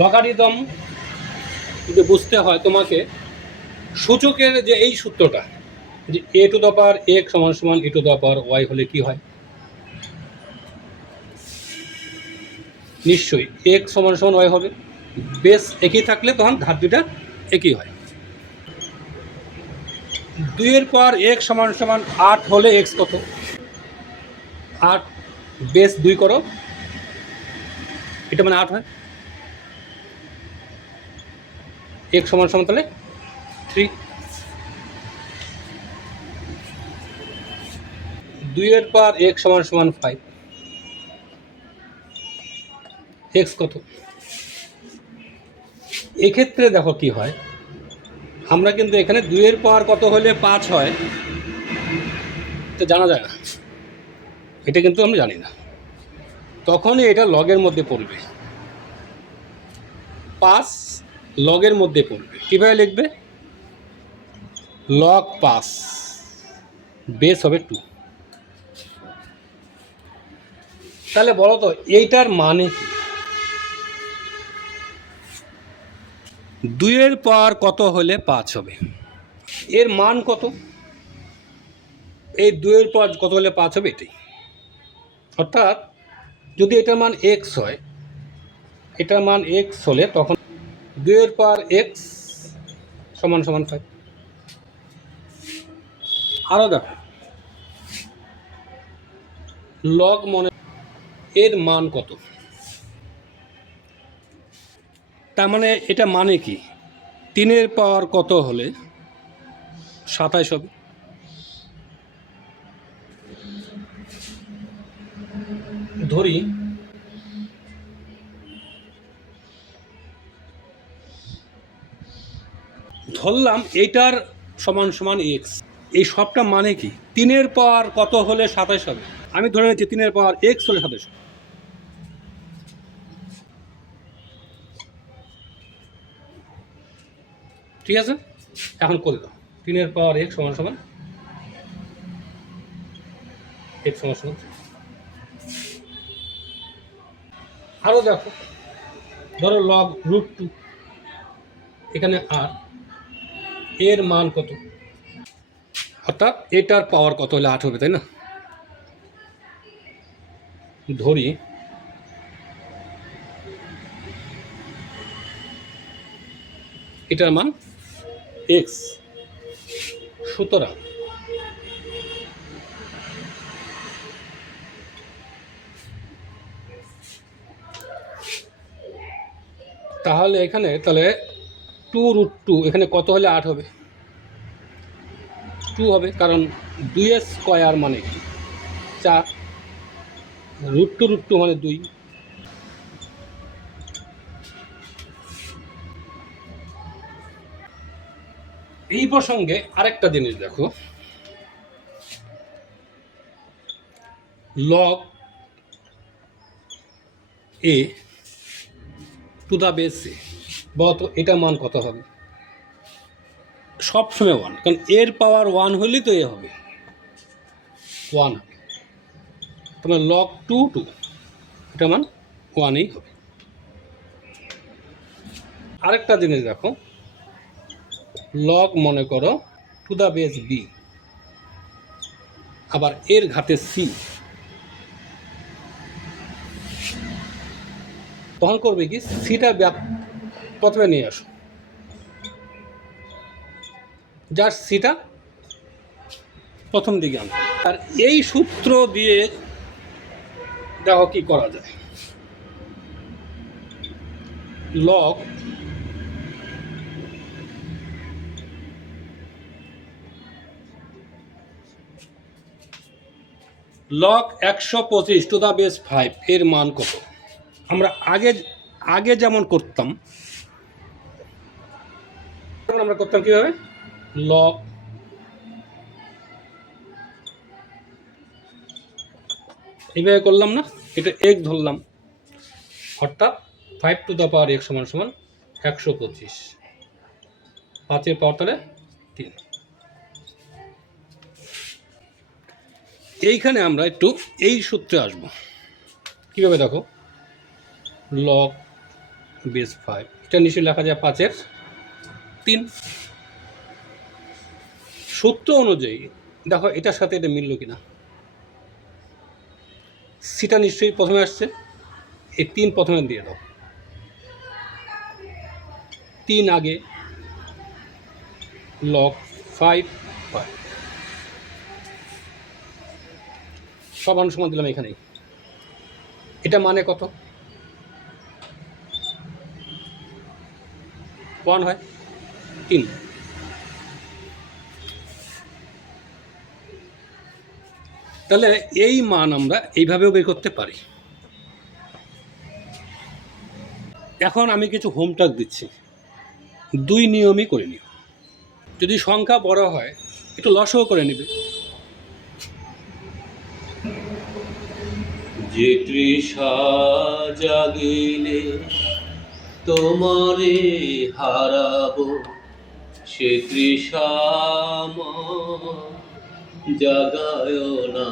Logarithm যদি বুঝতে হয় তোমাকে সূচকের যে এই সূত্রটা যে এ টু দ্য পাওয়ার এক্স সমান সমান এ টু দ্য পাওয়ার ওয়াই হলে কি হয়, নিশ্চয়ই এক্স সমান সমান ওয়াই হবে। বেস একই থাকলে তখন ধার দুটা একই হয়। 2 এর পাওয়ার এক্স সমান সমান 8 হলে এক্স কত? 8 বেস 2 করো, এটা মানে 8 হয়। এক্স সমান সমান তাহলে 3। 2 এর পাওয়ার এক্স সমান সমান 5, এক্স কত? এক্ষেত্রে দেখো কি হয়, আমরা কিন্তু এখানে 2 এর পাওয়ার কত হলে 5 হয় তো জানা যায় না, এটা কিন্তু আমরা জানি না। তখনই এটা লগের মধ্যে পড়বে, 5 লগের মধ্যে পড়বে। কীভাবে লিখবে? লগ 5 বেস হবে 2। তাহলে বলো তো এইটার মানে কি? 2 এর পাওয়ার কত হলে 5 হবে, এর মান কত? এই 2 এর পাওয়ার কত হলে 5 হবে এটাই। অর্থাৎ যদি এটার মান এক্স হয়, এটার মান এক্স হলে তখন 2 এর পাওয়ার এক্স সমান সমান 5। আরও দেখো লগ মনে এর মান কত, তার মানে এটা মানে কি 3 এর পাওয়ার কত হলে 27 হবে। ধরি ধরলাম এইটার সমান সমান এক্স, এই সবটা মানে কি 3 এর পাওয়ার কত হলে 27 হবে। আমি ধরে নিচ্ছি 3 এর পাওয়ার এক্স হলে 27 হবে। ঠিক আছে, এখন করে দাও 3 এর পাওয়ার এক্স সমান সমান এক্স সমান সমান। আরও দেখো, ধরো লগ √2, এখানে আর এর মান কত, অর্থাৎ এটার পাওয়ার কত হলে 8 হবে, তাই না? ধরি এটার মান এক্স, সুতরাং তাহলে এখানে তাহলে 2√2 এখানে কত হলে 8 হবে? 2 হবে, কারণ 2 এর স্কয়ার মানে 4, √2 মানে 2। এই প্রসঙ্গে আরেকটা জিনিস দেখো, log a to the base a, বলতো এটা মান কত হবে? সবসময় 1, কারণ এর পাওয়ার 1 হলেই তো এ হবে 1 হবে, তোমার লগ 2 এটা মান 1ই হবে। আরেকটা জিনিস দেখো, লগ মনে করো টু দ্য বেস বি, আবার এর ঘাতে সি, তখন করবে কি সিটা প্রথমে নিয়ে আসো, যার সিটা প্রথম দিকে আনতে। আর এই সূত্র দিয়ে দেখো কি করা যায়, log log 125 two the base 5 এর মান কত? আমরা আগে যেমন করতাম, আমরা করতাম কীভাবে, লগ এইভাবে করলাম না, এটা এক ধরলাম, অর্থাৎ 5 টু দ্য পাওয়ার এক সমান সমান 125, 5 এর পাওয়ার তাহলে 3। এইখানে আমরা একটু এই সূত্রে আসব, কীভাবে দেখো, লগ বেস 5, এটা নিশ্চয়ই লেখা যায় 5-এর 3। সূত্র অনুযায়ী দেখো এটার সাথে এটা মিলল কিনা। সিটা নিশ্চয়ই প্রথমে আসছে, এই 3 প্রথমে দিয়ে দাও, 3 আগে, log 5 সমান সমান দিলাম এখানেই। এটা মানে কত? 1 হয় 3। তাহলে এই মান আমরা এইভাবেও বের করতে পারি। এখন আমি কিছু হোমওয়ার্ক দিচ্ছি, 2 নিয়মই করে নিও। যদি সংখ্যা বড় হয় একটু লসও করে নেবে। যে তৃষা জাগিলে তোমারে হারাবো, সে তৃষা জাগায় না।